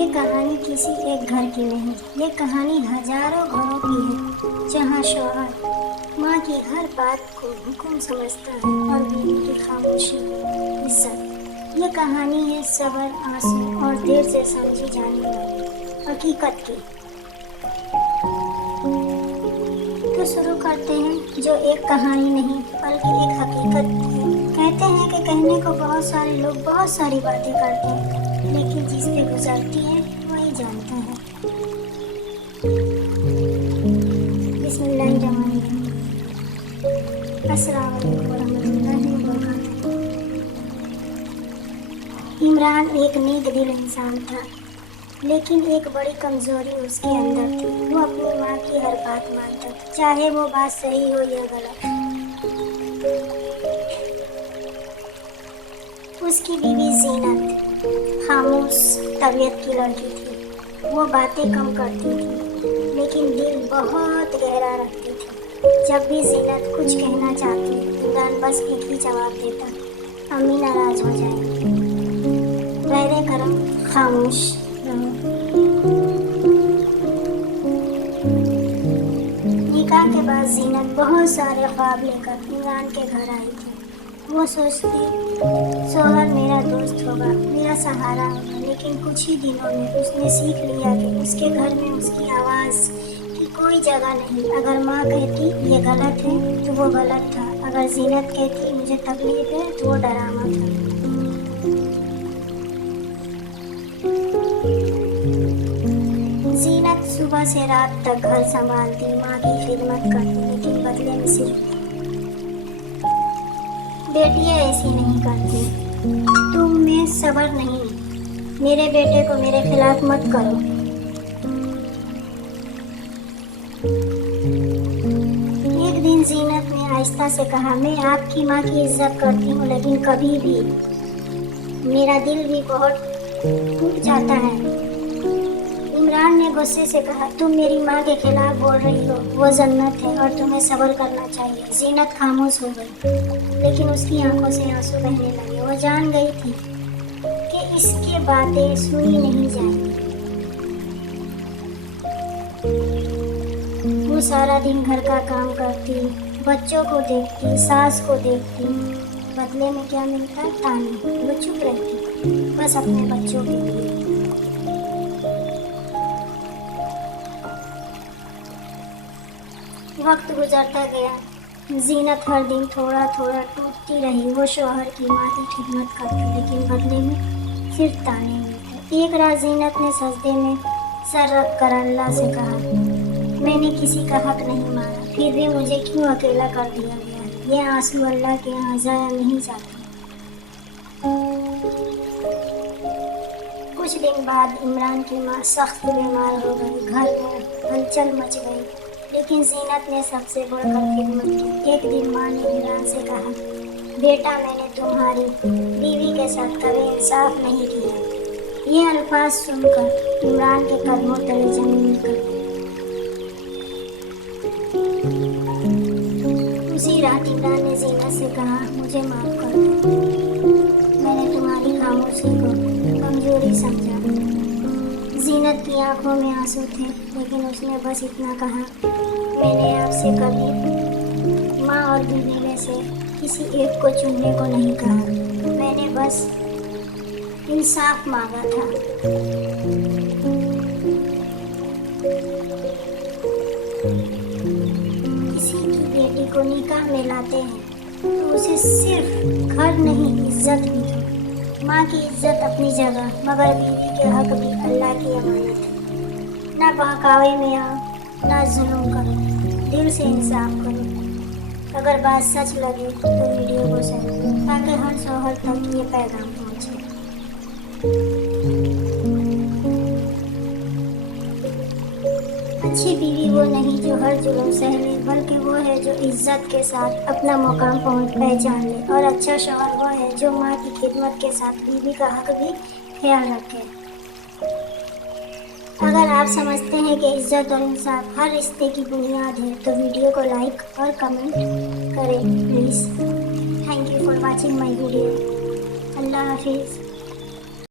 یہ کہانی کسی ایک گھر کی نہیں، یہ کہانی ہزاروں گھروں کی ہے، جہاں شوہر ماں کی ہر بات کو حکم سمجھتا ہے اور بیوی کی خاموشی عزت۔ یہ کہانی ہے صبر، آنسو اور دیر سے سمجھی جانے والی حقیقت کی۔ تو شروع کرتے ہیں، جو ایک کہانی نہیں بلکہ ایک حقیقت ہے۔ کہتے ہیں کہ کہنے کو بہت سارے لوگ بہت ساری باتیں کرتے ہیں، لیکن جس پہ گزرتی ہے وہی جانتا ہے۔ بسم اللہ الرحمن الرحیم۔ السلام علیکم ورحمۃ اللہ وبرکاتہ۔ عمران ایک نیک دل انسان تھا، لیکن ایک بڑی کمزوری اس کے اندر تھی۔ وہ اپنی ماں کی ہر بات مانتا تھا، چاہے وہ بات صحیح ہو یا غلط۔ اس کی بیوی زینت خاموش طبیعت کی لڑکی تھی۔ وہ باتیں کم کرتی تھی، لیکن دل بہت گہرا رکھتی تھی۔ جب بھی زینت کچھ کہنا چاہتی، عمران بس ایک ہی جواب دیتا: امی ناراض ہو جائیں گی۔ رہے کرم، خاموش رہو۔ نکاح کے بعد زینت بہت سارے خواب لے کر عمران کے گھر آئی تھی۔ وہ سوچتی شوہر میرا دوست ہوگا، میرا سہارا ہوگا، لیکن کچھ ہی دنوں میں اس نے سیکھ لیا کہ اس کے گھر میں اس کی آواز کی کوئی جگہ نہیں۔ اگر ماں کہتی یہ غلط ہے تو وہ غلط تھا، اگر زینت کہتی مجھے تکلیف ہے تو وہ ڈرامہ تھا۔ زینت صبح سے رات تک گھر سنبھالتی، ماں کی خدمت کرتی، لیکن بدلے میں صرف بیٹیاں ایسی نہیں کرتی۔ تم میں صبر نہیں، میرے بیٹے کو میرے خلاف مت کرو۔ ایک دن زینت نے آہستہ سے کہا: میں آپ کی ماں کی عزت کرتی ہوں، لیکن کبھی بھی میرا دل بھی بہت ٹوٹ جاتا ہے۔ عمران نے غصے سے کہا: تم میری ماں کے خلاف بول رہی ہو، وہ جنت ہے اور تمہیں صبر کرنا چاہیے۔ زینت خاموش ہو گئی، لیکن اس کی آنکھوں سے آنسو بہنے لگے۔ وہ جان گئی تھی کہ اس کی باتیں سنی نہیں جائیں گی۔ وہ سارا دن گھر کا کام کرتی، بچوں کو دیکھتی، ساس کو دیکھتی، بدلے میں کیا ملتا؟ تانے۔ وہ چپ رہتی، بس اپنے بچوں کے لیے۔ وقت گزرتا گیا، زینت ہر دن تھوڑا تھوڑا ٹوٹتی رہی۔ وہ شوہر کی ماں کی خدمت کرتی، لیکن بدلے میں صرف تانے ملتے۔ ایک رات زینت نے سجدے میں سر رکھ کر اللہ سے کہا: میں نے کسی کا حق نہیں مارا، پھر بھی مجھے کیوں اکیلا کر دیا گیا؟ یہ آنسو اللہ کے یہاں ضائع نہیں جاتے۔ کچھ دن بعد عمران کی ماں سخت بیمار ہو گئی، گھر میں ہلچل مچ گئی، لیکن زینت نے سب سے بڑھ کر خدمت کی۔ ایک دن ماں نے عمران سے کہا: بیٹا، میں نے تمہاری بیوی کے ساتھ کبھی انصاف نہیں کیا۔ یہ الفاظ سن کر عمران کے قدموں تلے زمین نکل گئی۔ اسی رات عمران نے زینت سے کہا: مجھے معاف کر دو، میں نے تمہاری خاموشی کو کمزوری سمجھا۔ زینت کی آنکھوں میں آنسو تھے، لیکن اس نے بس اتنا کہا: میں نے آپ سے کبھی ماں اور بیوی میں سے کسی ایک کو چننے کو نہیں کہا، میں نے بس انصاف مانگا تھا۔ کسی کی بیٹی کو نکاح میں لاتے ہیں تو اسے صرف گھر نہیں، عزت بھی دو۔ ماں کی عزت اپنی جگہ، مگر بیوی کے حق بھی اللہ کی امانت ہے۔ نہ بہکاوے میں آؤ، نہ ظلم کرو، دل سے انصاف کرو۔ اگر بات سچ لگے تو ویڈیو کو شیئر کرو، تاکہ ہر شوہر تک یہ پیغام پہنچے۔ اچھی بیوی وہ نہیں جو ہر ظلم سہ لے، بلکہ وہ ہے جو عزت کے ساتھ اپنا مقام پہچان لے۔ اور اچھا شوہر وہ ہے جو ماں کی خدمت کے ساتھ بیوی کا حق بھی خیال رکھے۔ اگر آپ سمجھتے ہیں کہ عزت اور انصاف ہر رشتے کی بنیاد ہے تو ویڈیو کو لائک اور کمنٹ کریں please. Thank you for watching my video. اللہ حافظ۔